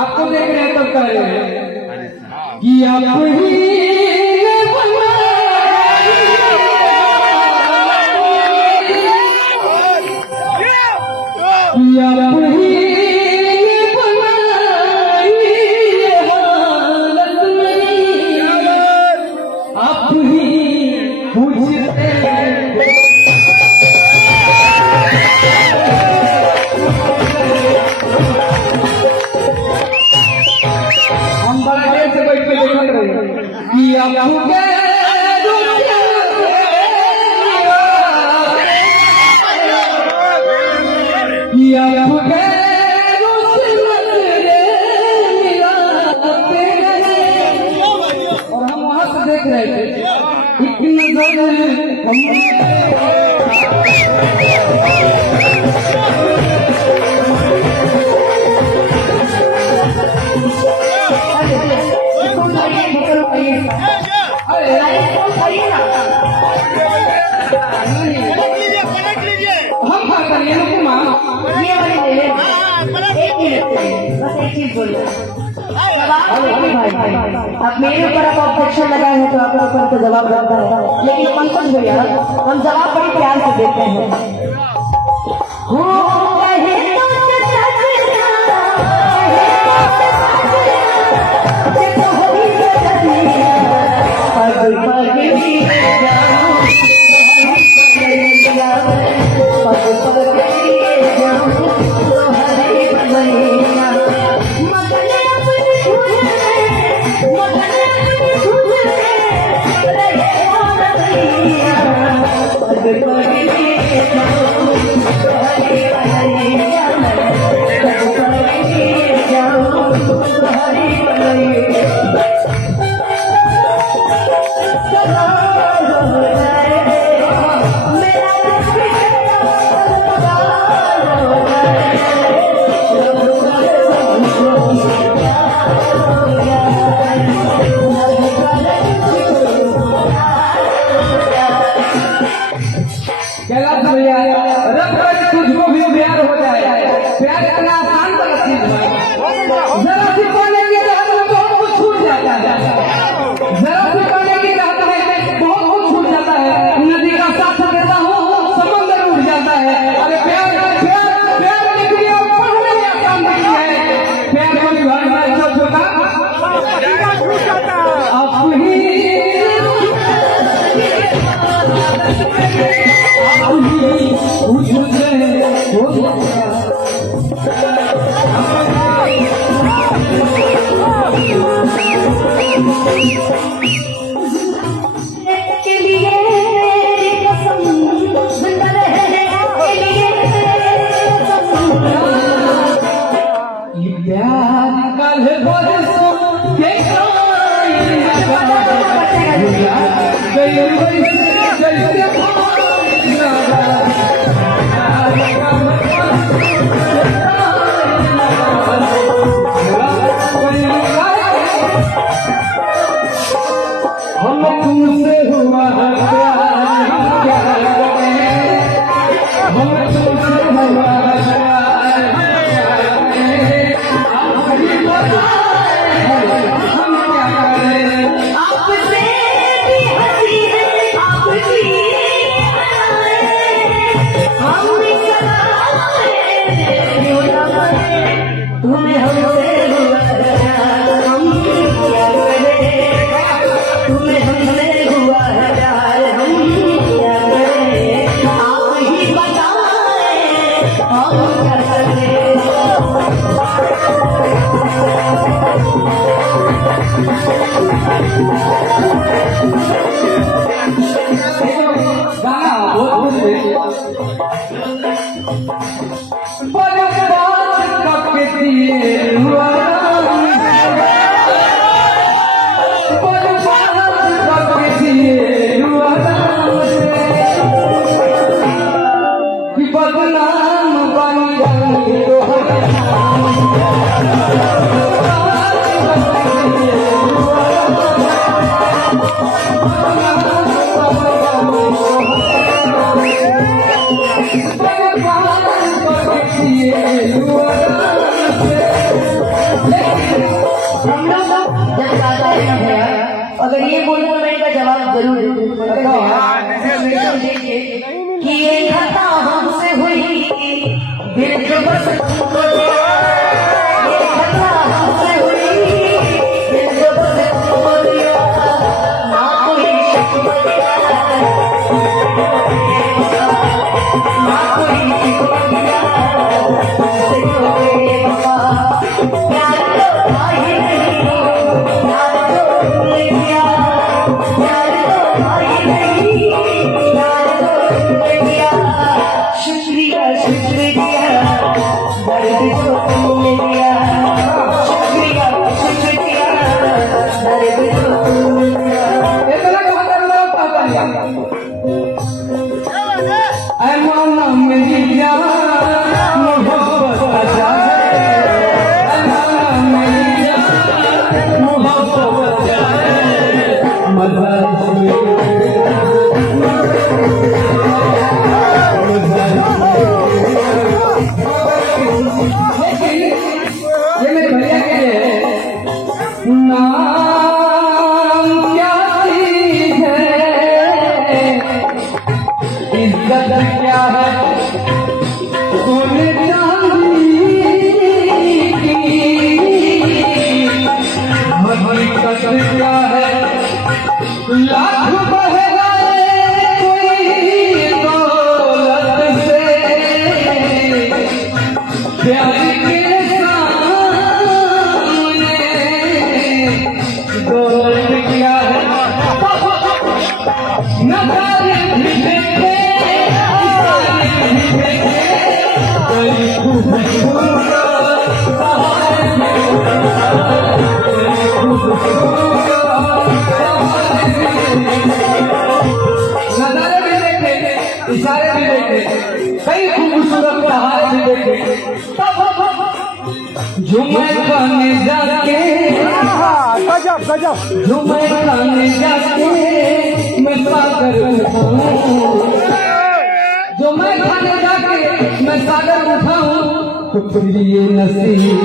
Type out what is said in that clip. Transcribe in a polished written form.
आपको देख रहे हैं तब कह रहे हैं कि आप ही आप मेरे ऊपर आप ऑब्जेक्शन लगाए हैं तो आपके ऊपर तो जवाब बनता है, लेकिन पंकज भैया हम जवाब बड़ी प्यार से देते हैं। ये बोलकर मैं इनका जवाब जरूर दूंगा कि ये खता हमसे हुई दिल जो बस तुमको दिया, ये खता हमसे हुई दिल जो बस तुमको दिया, ना कोई शिकवा दिया, ना कोई शिकवा दिया, तुमसे तो बेवफा प्यार तो था ही नहीं, प्यार तो तुमने किया, प्यार तो था ही नहीं, प्यार तो तुमने किया, शुक्रिया शुक्रिया दर्द जो तुमने दिया, शुक्रिया शुक्रिया दर्द जो तुमने दिया। इतना कहा करना पापा ऐ माना मेरी जान मोहब्बत का जान ऐ माना मेरी जान मोहब्बत का जान मजा ये मेरे भैया के लिए नाम क्या चीज है, इज्जत क्या है सोने चांदी की, हकीकत क्या है लाख बह गए कोई दौलत से, प्यार के सामने दौलत क्या है, नजारे भी देखे इशारे भी देखे, कोई खूबसूरत नजारे भी देखे इशारे भी देखे, कई खूबसूरत पहाड़ भी देखे, झूमर खाने जाके गजब गजब झूमर खाने जाके मैं सागर उठाऊं, जो मैं खाने जाके मैं सागर उठाऊं तो फिर ये नसीब